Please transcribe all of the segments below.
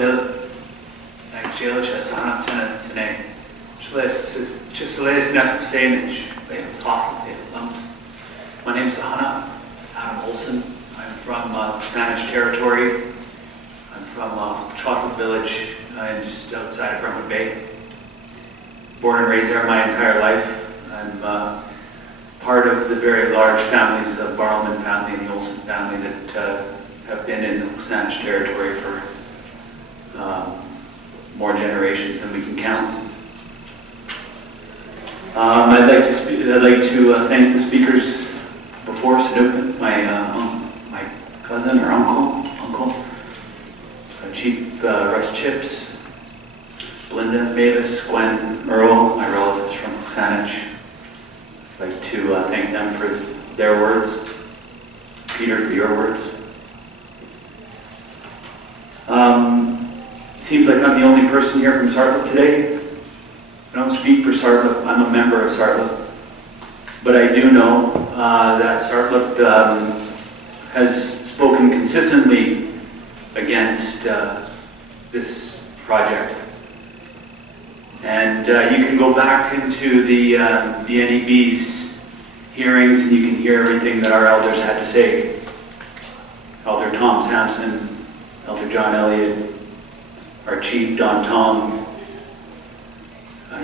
Tsartlip, Nigel Chasana Tana Tane, Chiseles Nefsenich, they have talked, they have lumps. My name is Adam Olsen. I'm from Spanish territory. I'm from Tsartlip village, just outside of Brentwood Bay. Born and raised there my entire life. I'm part of the very large families, the Barrowman family and the Olsen family that have been in the Spanish territory for more generations than we can count. I'd like to thank the speakers before Sanoopin, my cousin or uncle, Chief Russ Chips, Belinda, Mavis, Gwen, Earl, my relatives from Saanich. I'd like to thank them for their words, Peter for your words. Seems like I'm the only person here from Tsartlip today. I don't speak for Tsartlip, I'm a member of Tsartlip. But I do know that Tsartlip has spoken consistently against this project. And you can go back into the NEB's hearings and you can hear everything that our elders had to say. Elder Tom Sampson, Elder John Elliott, our Chief Don Tom.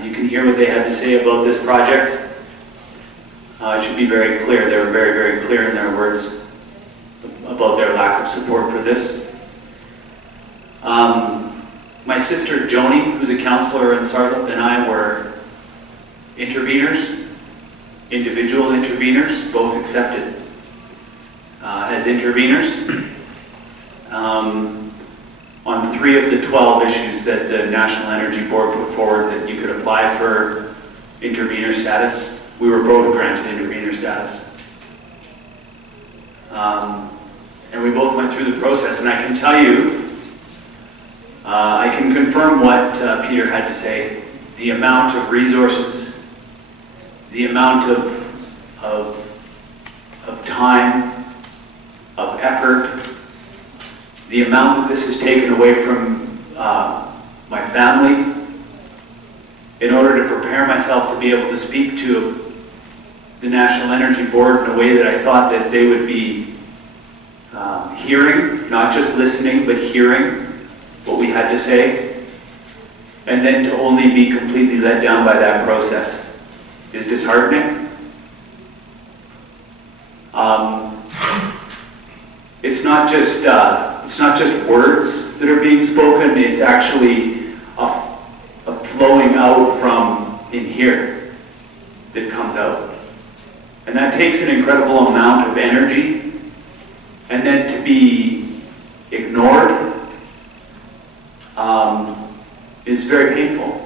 You can hear what they had to say about this project. It should be very clear. They were very, very clear in their words about their lack of support for this. My sister Joni, who's a counselor in Tsartlip, and I were interveners, individual interveners, both accepted as interveners on 3 of the 12 issues that the National Energy Board put forward that you could apply for intervener status. We were both granted intervener status. And we both went through the process, and I can tell you, I can confirm what Peter had to say. The amount of resources, the amount of time, of effort, the amount that this has taken away from my family in order to prepare myself to be able to speak to the National Energy Board in a way that I thought that they would be hearing, not just listening, but hearing what we had to say, and then to only be completely let down by that process is disheartening. It's not just words that are being spoken, it's actually a flowing out from in here that comes out. And that takes an incredible amount of energy, and then to be ignored is very painful.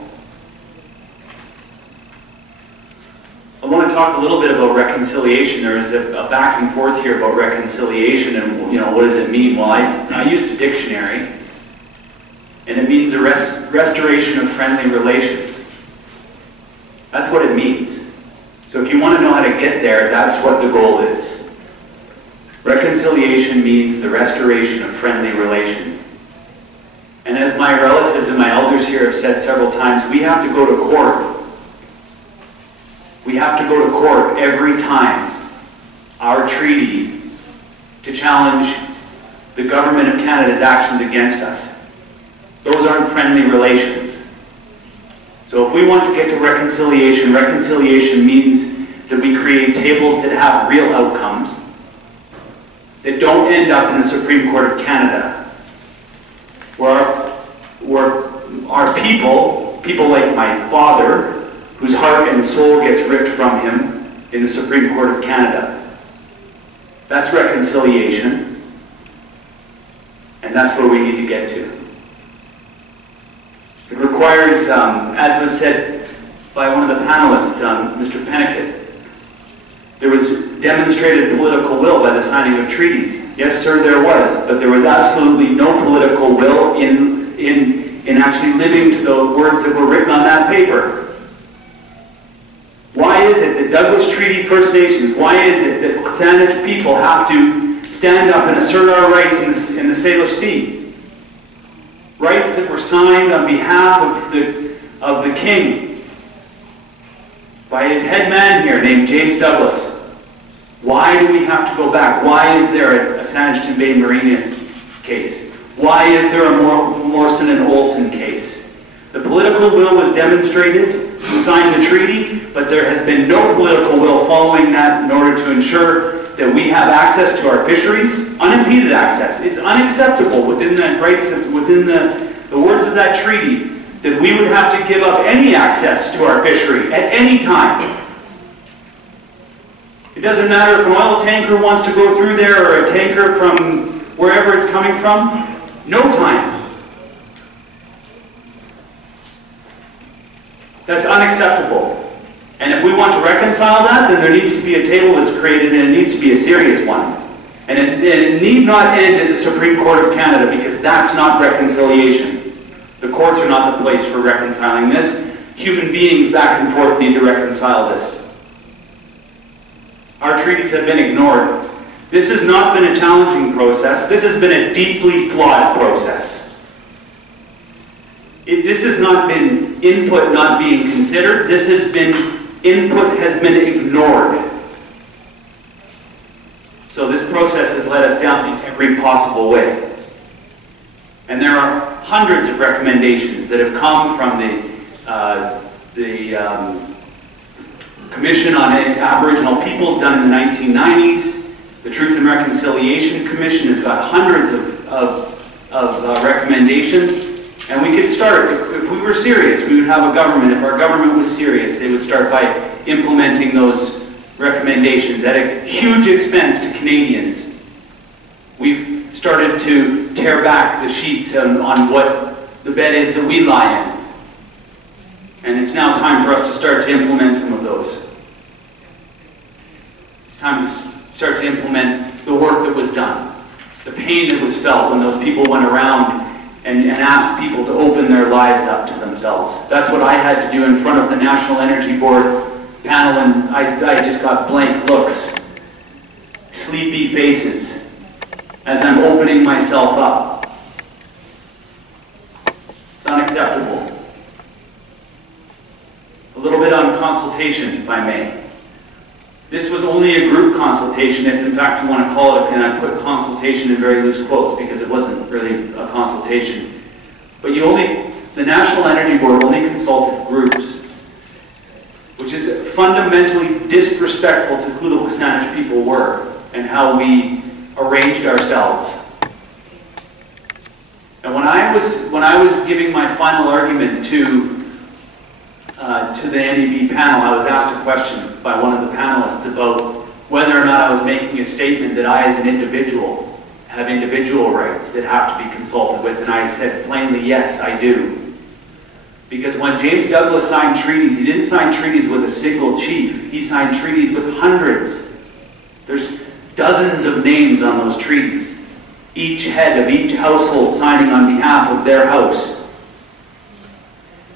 I want to talk a little bit about reconciliation. There is a back and forth here about reconciliation and what does it mean? Well, I used a dictionary, and it means the restoration of friendly relations. That's what it means. So if you want to know how to get there, that's what the goal is. Reconciliation means the restoration of friendly relations. And as my relatives and my elders here have said several times, we have to go to court. We have to go to court every time our treaty to challenge the government of Canada's actions against us. Those aren't friendly relations. So if we want to get to reconciliation, reconciliation means that we create tables that have real outcomes, that don't end up in the Supreme Court of Canada, where our people like my father, whose heart and soul gets ripped from him in the Supreme Court of Canada. That's reconciliation, and that's where we need to get to. It requires, as was said by one of the panelists, Mr. Pennickett, there was demonstrated political will by the signing of treaties. Yes, sir, there was, but there was absolutely no political will in actually living to the words that were written on that paper. Why is it that Douglas Treaty First Nations, why is it that Saanich people have to stand up and assert our rights in the Salish Sea? rights that were signed on behalf of the king by his head man here named James Douglas. Why do we have to go back? Why is there a Saanich Bay Marina case? Why is there a Morrison and Olsen case? The political will was demonstrated. We signed the treaty, but there has been no political will following that in order to ensure that we have access to our fisheries, unimpeded access. It's unacceptable within the rights of, within the words of that treaty that we would have to give up any access to our fishery at any time. It doesn't matter if an oil tanker wants to go through there or a tanker from wherever it's coming from. No time. That's unacceptable. And if we want to reconcile that, then there needs to be a table that's created, and it needs to be a serious one. And it need not end at the Supreme Court of Canada, because that's not reconciliation. The courts are not the place for reconciling this. Human beings back and forth need to reconcile this. Our treaties have been ignored. This has not been a challenging process. This has been a deeply flawed process. This has not been input not being considered. This has been input has been ignored. So this process has led us down in every possible way. And there are hundreds of recommendations that have come from the Commission on Aboriginal Peoples done in the 1990s. The Truth and Reconciliation Commission has got hundreds of recommendations. And we could start, if we were serious, we would have a government. If our government was serious, they would start by implementing those recommendations at a huge expense to Canadians. We've started to tear back the sheets on what the bed is that we lie in. And it's now time for us to start to implement some of those. It's time to start to implement the work that was done, the pain that was felt when those people went around and asked people to open their lives up to themselves. That's what I had to do in front of the National Energy Board panel, and I just got blank looks, sleepy faces, as I'm opening myself up. It's unacceptable. A little bit on consultation, if I may. This was only a group consultation, if in fact you want to call it, and I put consultation in very loose quotes because it wasn't really a consultation. But the National Energy Board only consulted groups, which is fundamentally disrespectful to who the Saanich people were and how we arranged ourselves. And when I was giving my final argument to the NEB panel, I was asked a question by one of the panelists about whether or not I was making a statement that I, as an individual, have individual rights that have to be consulted with, and I said plainly, yes, I do. Because when James Douglas signed treaties, he didn't sign treaties with a single chief. He signed treaties with hundreds. There's dozens of names on those treaties. Each head of each household signing on behalf of their house.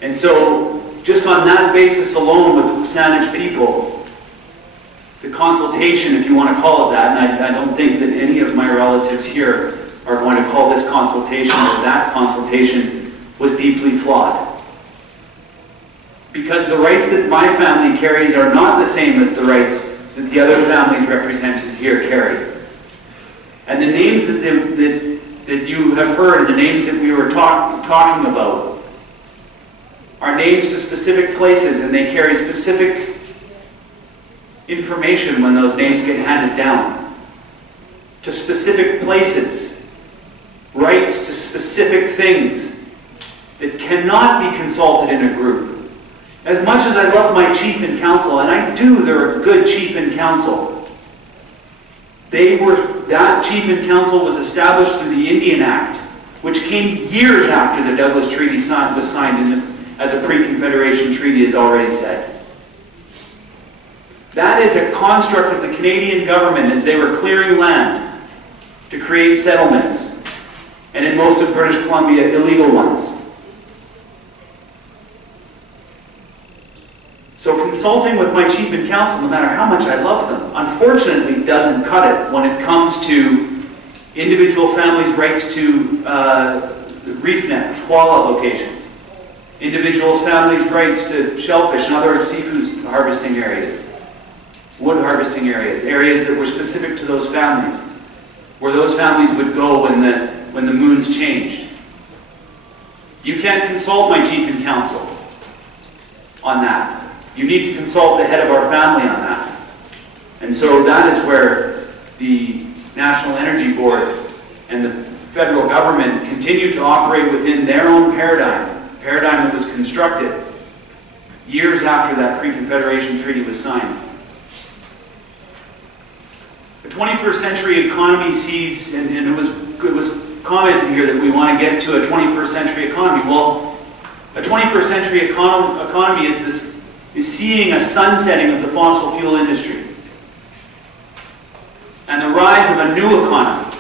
And so, just on that basis alone with the Saanich people, the consultation, if you want to call it that, and I don't think that any of my relatives here are going to call this consultation or that consultation, was deeply flawed. Because the rights that my family carries are not the same as the rights that the other families represented here carry. And the names that you have heard, the names that we were talking about, are names to specific places, and they carry specific information when those names get handed down. To specific places, rights to specific things that cannot be consulted in a group. As much as I love my chief and council, and I do, they're a good chief and council, that chief and council was established through the Indian Act, which came years after the Douglas Treaty was signed as a pre-Confederation treaty, as already said. That is a construct of the Canadian government as they were clearing land to create settlements, and in most of British Columbia, illegal ones. So consulting with my chief and council, no matter how much I love them, unfortunately doesn't cut it when it comes to individual families' rights to reef net, walleye locations, individuals' families' rights to shellfish and other seafood harvesting areas, wood harvesting areas, areas that were specific to those families, where those families would go when the moons changed. You can't consult my chief and council on that. You need to consult the head of our family on that. And so that is where the National Energy Board and the federal government continue to operate within their own paradigm that was constructed years after that pre-Confederation treaty was signed. The 21st century economy sees, and it was commented here that we want to get to a 21st century economy. Well, a 21st century economy is seeing a sunsetting of the fossil fuel industry and the rise of a new economy.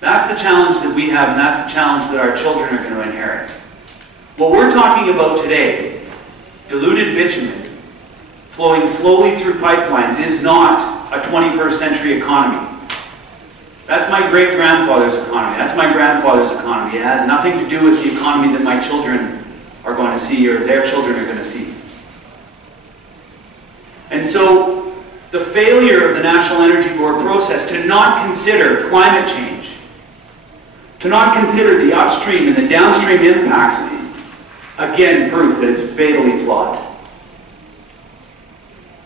That's the challenge that we have, and that's the challenge that our children are going to inherit. What we're talking about today, diluted bitumen flowing slowly through pipelines, is not a 21st century economy. That's my great-grandfather's economy. That's my grandfather's economy. It has nothing to do with the economy that my children are going to see or their children are going to see. And so the failure of the National Energy Board process to not consider climate change, to not consider the upstream and the downstream impacts, again proves that it's fatally flawed.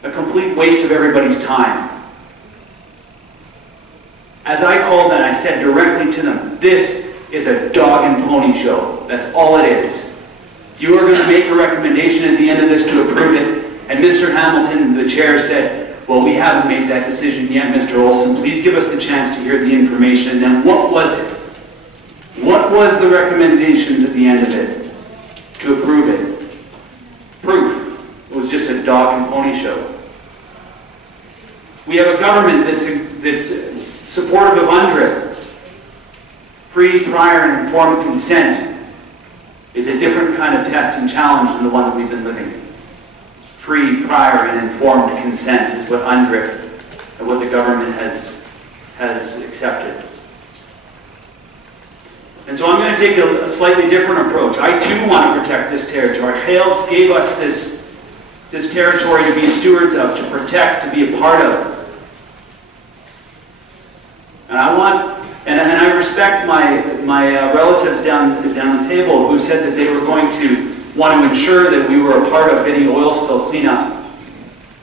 A complete waste of everybody's time. As I called and I said directly to them, this is a dog and pony show. That's all it is. You are going to make a recommendation at the end of this to approve it, and Mr. Hamilton, the chair, said, well, we haven't made that decision yet, Mr. Olsen. Please give us the chance to hear the information. And then what was it? What was the recommendations at the end of it to approve it? Proof. It was just a dog and pony show. We have a government that's supportive of UNDRIP. Free, prior, and informed consent is a different kind of test and challenge than the one that we've been living. Free, prior, and informed consent is what UNDRIP and what the government has accepted. And so I'm going to take a slightly different approach. I too want to protect this territory. Hales gave us this territory to be stewards of, to protect, to be a part of. And I respect my relatives down the table who said that they were going to want to ensure that we were a part of any oil spill cleanup.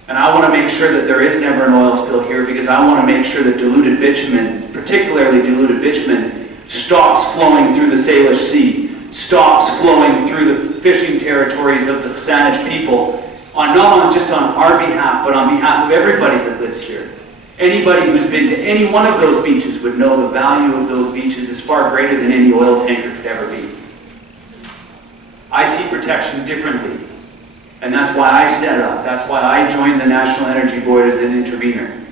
And I want to make sure that there is never an oil spill here, because I want to make sure that diluted bitumen, particularly diluted bitumen, stops flowing through the Salish Sea, stops flowing through the fishing territories of the Saanich people, not just on our behalf, but on behalf of everybody that lives here. Anybody who's been to any one of those beaches would know the value of those beaches is far greater than any oil tanker could ever be. I see protection differently, and that's why I stand up. That's why I joined the National Energy Board as an intervener.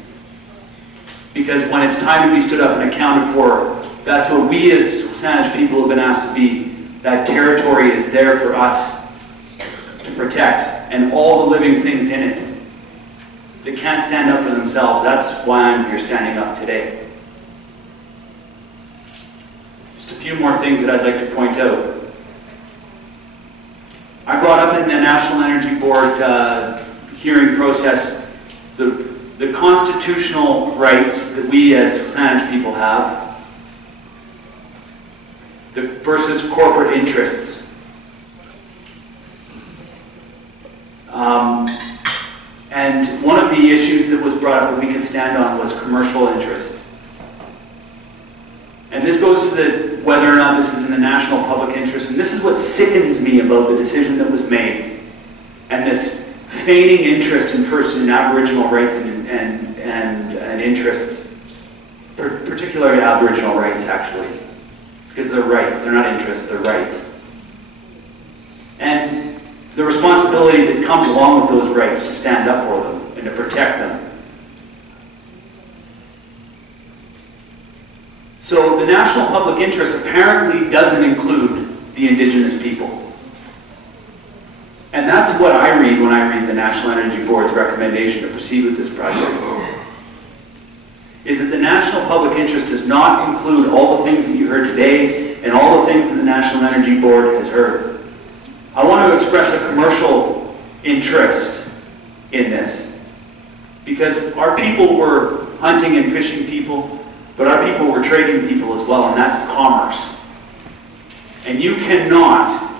Because when it's time to be stood up and accounted for, that's what we as Saanich people have been asked to be. That territory is there for us to protect, and all the living things in it that can't stand up for themselves. That's why I'm here standing up today. Just a few more things that I'd like to point out. I brought up in the National Energy Board hearing process the constitutional rights that we as Saanich people have versus corporate interests. And one of the issues that was brought up that we could stand on was commercial interest. And this goes to whether or not this is in the national public interest. And this is what sickens me about the decision that was made. And this feigning interest in Aboriginal rights and interests, particularly Aboriginal rights, actually. Because they're rights, they're not interests, they're rights. And the responsibility that comes along with those rights to stand up for them and to protect them. So the national public interest apparently doesn't include the Indigenous people. And that's what I read when I read the National Energy Board's recommendation to proceed with this project. Is that the national public interest does not include all the things that you heard today and all the things that the National Energy Board has heard. I want to express a commercial interest in this, because our people were hunting and fishing people, but our people were trading people as well, and that's commerce. And you cannot,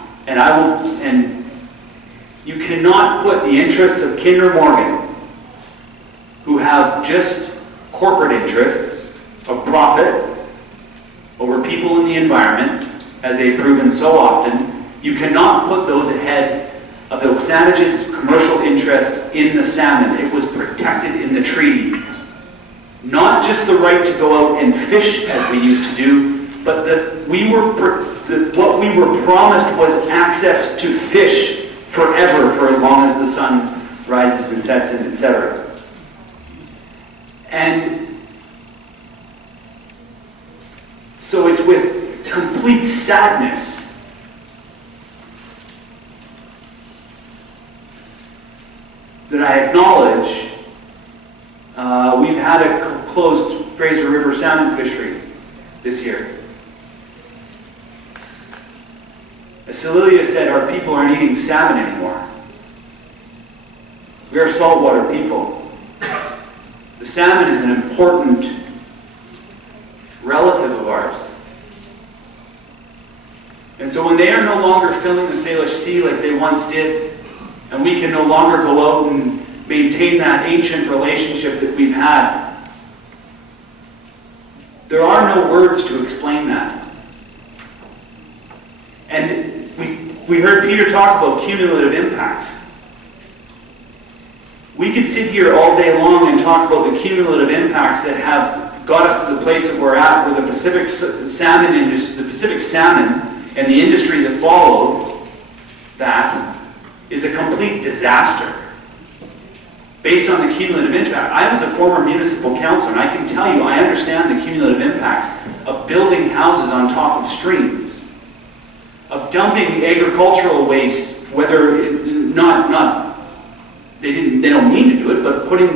you cannot put the interests of Kinder Morgan, who have just corporate interests of profit over people in the environment, as they've proven so often, you cannot put those ahead of the Saanage's commercial interest in the salmon. It was protected in the treaty. Not just the right to go out and fish as we used to do, but that what we were promised was access to fish forever, for as long as the sun rises and sets, and etc. And so it's with complete sadness that I acknowledge we've had a closed Fraser River salmon fishery this year. As Cecilia said, our people aren't eating salmon anymore. We are saltwater people. The salmon is an important relative of ours. And so when they are no longer filling the Salish Sea like they once did, and we can no longer go out and maintain that ancient relationship that we've had, there are no words to explain that. And we heard Peter talk about cumulative impacts. We could sit here all day long and talk about the cumulative impacts that have got us to the place that we're at, where the Pacific salmon and the industry that followed that is a complete disaster based on the cumulative impact. I was a former municipal councillor, and I can tell you, I understand the cumulative impacts of building houses on top of streams, of dumping agricultural waste, whether they don't mean to do it, but putting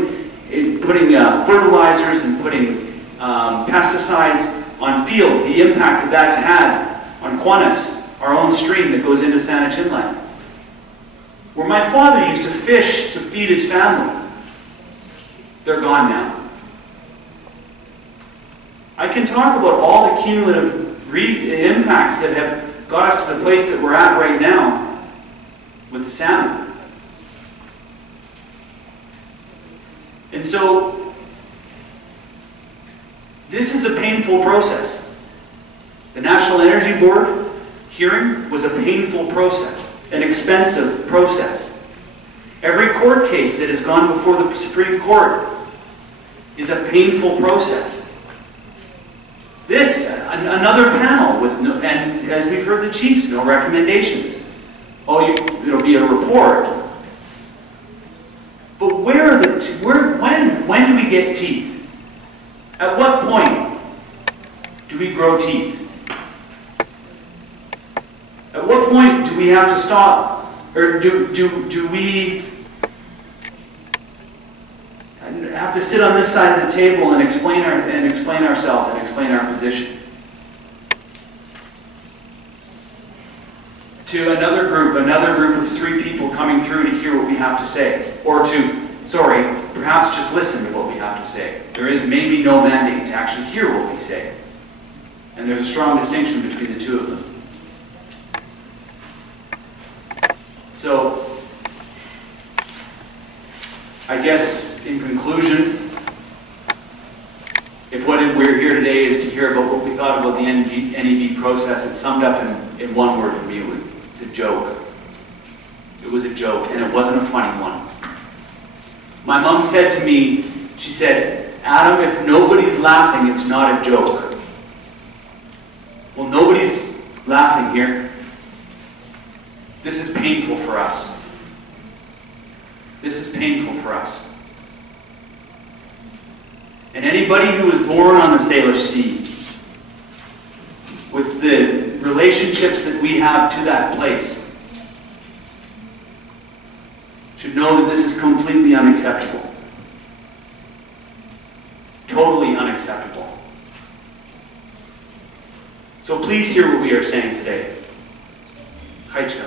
fertilizers and putting pesticides on fields, the impact that that's had on Quannas, our own stream that goes into Saanich Inlet, where my father used to fish to feed his family. They're gone now. I can talk about all the cumulative impacts that have got us to the place that we're at right now with the salmon. And so, this is a painful process. The National Energy Board hearing was a painful process, an expensive process. Every court case that has gone before the Supreme Court is a painful process. This, another panel with no, and as we've heard the chiefs, no recommendations. Oh, it'll be a report. But when do we get teeth? At what point do we grow teeth? At what point do we have to stop? Or do we have to sit on this side of the table and explain ourselves and explain our position to another group of 3 people coming through to hear what we have to say, or perhaps just listen to what we have to say? There is maybe no mandate to actually hear what we say, and there's a strong distinction between the two of them. So, I guess in conclusion, if what we're here today is to hear about what we thought about the NEB process, it's summed up in one word for me. It's a joke. It was a joke, and it wasn't a funny one. My mom said to me, she said, "Adam, if nobody's laughing, it's not a joke." Well, nobody's laughing here. This is painful for us. This is painful for us. And anybody who was born on the Salish Sea, with the relationships that we have to that place, should know that this is completely unacceptable. Totally unacceptable. So please hear what we are saying today. Haichka.